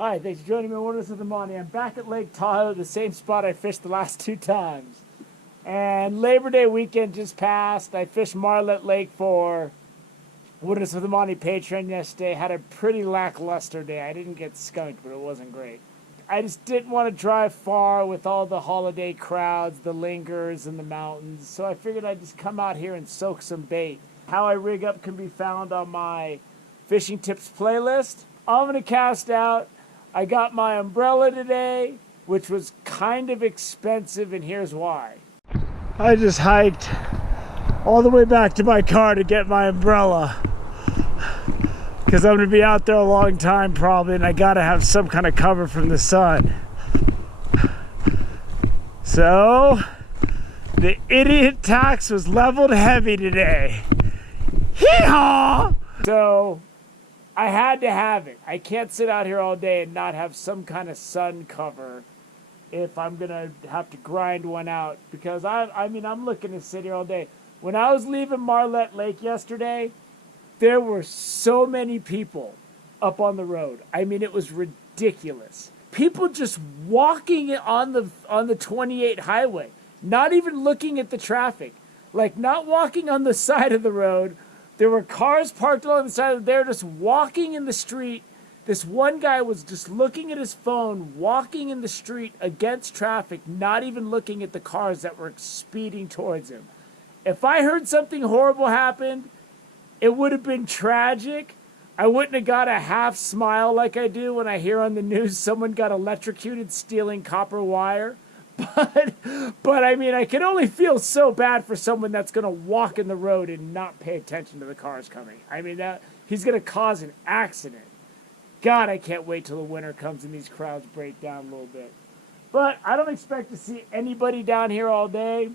Hi, thanks for joining me on Wilderness of the Monty. I'm back at Lake Tahoe, the same spot I fished the last 2 times. And Labor Day weekend just passed. I fished Marlet Lake for Wilderness of the Monty Patreon yesterday. Had a pretty lackluster day. I didn't get skunked, but it wasn't great. I just didn't want to drive far with all the holiday crowds, the lingers, and the mountains. So I figured I'd just come out here and soak some bait. How I rig up can be found on my fishing tips playlist. I'm going to cast out. I got my umbrella today, which was kind of expensive, and here's why. I just hiked all the way back to my car to get my umbrella because I'm going to be out there a long time probably, and I got to have some kind of cover from the sun. So, the idiot tax was leveled heavy today. Hee-haw! So, I had to have it. I can't sit out here all day and not have some kind of sun cover if I'm going to have to grind one out. Because, I'm looking to sit here all day. When I was leaving Marlet Lake yesterday, there were so many people up on the road. I mean, it was ridiculous. People just walking on the 28 highway, not even looking at the traffic. Like, not walking on the side of the road. There were cars parked along the side. They're just walking in the street. This one guy was just looking at his phone, walking in the street against traffic, not even looking at the cars that were speeding towards him. If I heard something horrible happened, it would have been tragic. I wouldn't have got a half smile like I do when I hear on the news someone got electrocuted stealing copper wire. But I mean, I can only feel so bad for someone that's going to walk in the road and not pay attention to the cars coming. I mean, he's going to cause an accident. God, I can't wait till the winter comes and these crowds break down a little bit. But I don't expect to see anybody down here all day.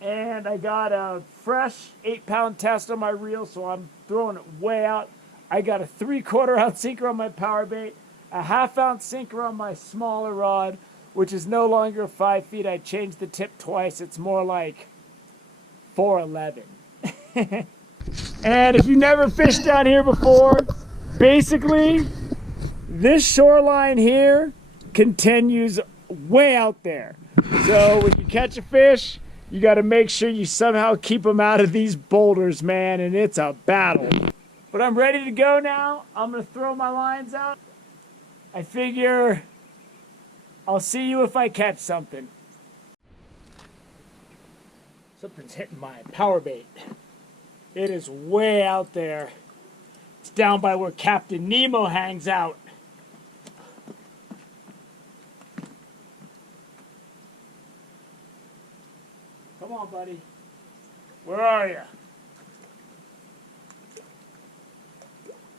And I got a fresh 8-pound test on my reel, so I'm throwing it way out. I got a 3/4 ounce sinker on my power bait, a 1/2 ounce sinker on my smaller rod, which is no longer 5 feet. I changed the tip twice. It's more like 411. And if you've never fished down here before, basically, this shoreline here continues way out there. So when you catch a fish, you got to make sure you somehow keep them out of these boulders, man, and it's a battle. But I'm ready to go now. I'm going to throw my lines out. I figure I'll see you if I catch something. Something's hitting my power bait. It is way out there. It's down by where Captain Nemo hangs out. Come on, buddy. Where are you?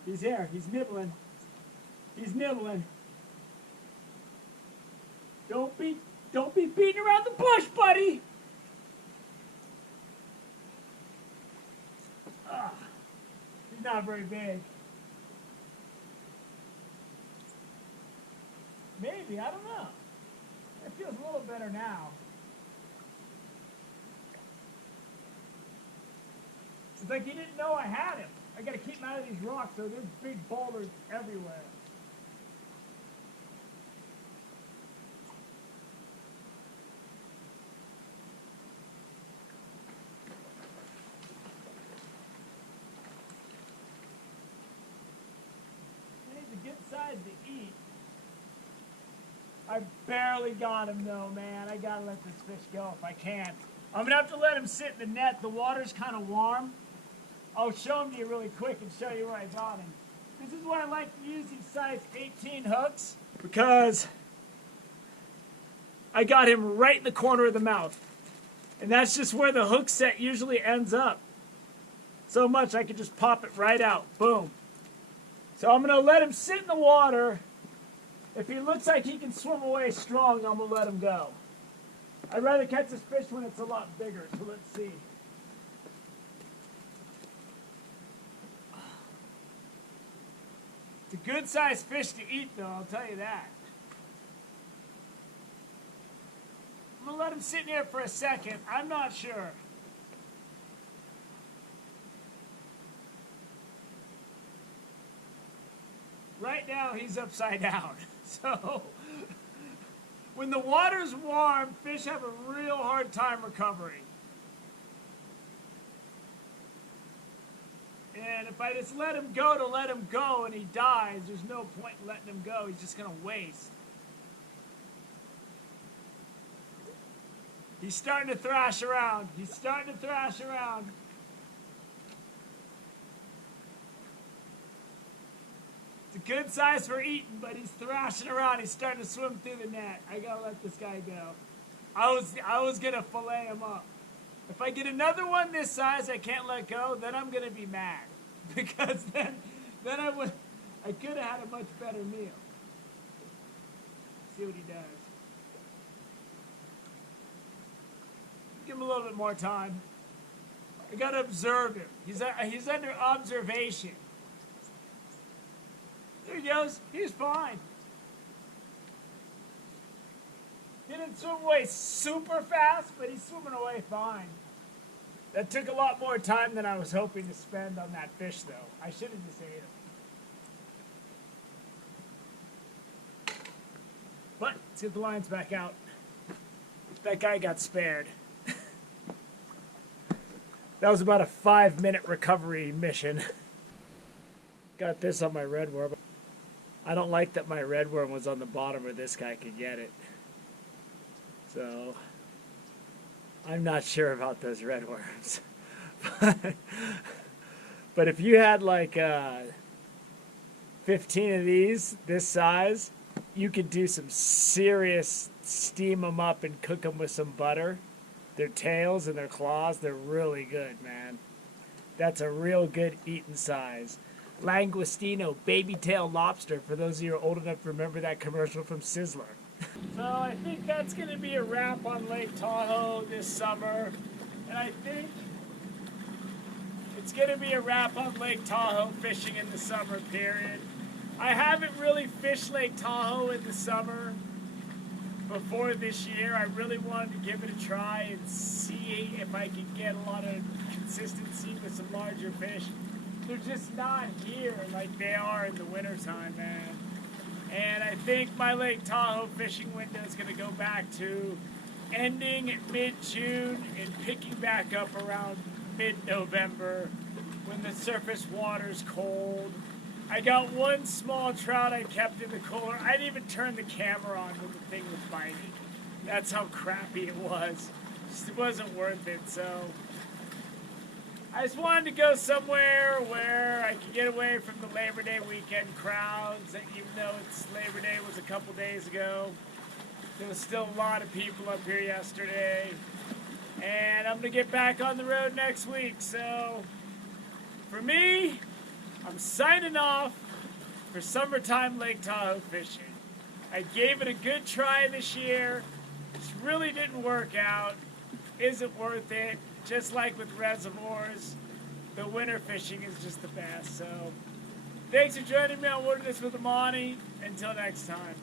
He's here. He's nibbling. He's nibbling. Don't be beating around the bush, buddy. He's not very big. Maybe, I don't know. It feels a little better now. It's like he didn't know I had him. I gotta keep him out of these rocks, so there's big boulders everywhere. He's a good size to eat. I barely got him though, man. I gotta let this fish go if I can. I'm gonna have to let him sit in the net. The water's kind of warm. I'll show him to you really quick and show you where I got him. This is why I like to use these size 18 hooks, because I got him right in the corner of the mouth. And that's just where the hook set usually ends up. So much I could just pop it right out. Boom. So I'm going to let him sit in the water. If he looks like he can swim away strong, I'm going to let him go. I'd rather catch this fish when it's a lot bigger, so let's see. It's a good sized fish to eat though, I'll tell you that. I'm going to let him sit in here for a second. I'm not sure. Right now he's upside down. So when the water's warm, fish have a real hard time recovering. And if I just let him go to let him go and he dies, there's no point in letting him go. He's just going to waste. He's starting to thrash around. He's starting to thrash around. It's a good size for eating, but he's thrashing around. He's starting to swim through the net. I gotta let this guy go. I was gonna fillet him up. If I get another one this size I can't let go, then I'm gonna be mad. Because then I could have had a much better meal. See what he does. Give him a little bit more time. I gotta observe him. He's under observation. There he goes. He's fine. He didn't swim away super fast, but he's swimming away fine. That took a lot more time than I was hoping to spend on that fish, though. I should have just ate him. But let's get the lines back out. That guy got spared. That was about a 5-minute recovery mission. Got this on my red worm. I don't like that my red worm was on the bottom or this guy could get it. So, I'm not sure about those red worms. But if you had like 15 of these, this size, you could do some serious steam them up and cook them with some butter. Their tails and their claws, they're really good, man. That's a real good eating size. Langoustino, baby tail lobster, for those of you who are old enough to remember that commercial from Sizzler. So I think that's going to be a wrap on Lake Tahoe this summer. And I think it's going to be a wrap on Lake Tahoe fishing in the summer period. I haven't really fished Lake Tahoe in the summer before this year. I really wanted to give it a try and see if I could get a lot of consistency with some larger fish. They're just not here like they are in the wintertime, man. And I think my Lake Tahoe fishing window is going to go back to ending at mid-June and picking back up around mid-November when the surface water's cold. I got one small trout I kept in the cooler. I didn't even turn the camera on when the thing was biting. That's how crappy it was. It wasn't worth it, so I just wanted to go somewhere where I could get away from the Labor Day weekend crowds, even though it's Labor Day was a couple days ago. There was still a lot of people up here yesterday. And I'm going to get back on the road next week. So, for me, I'm signing off for summertime Lake Tahoe fishing. I gave it a good try this year. It really didn't work out. Isn't worth it. Just like with reservoirs, the winter fishing is just the best. So, thanks for joining me on Wilderness with Amani. Until next time.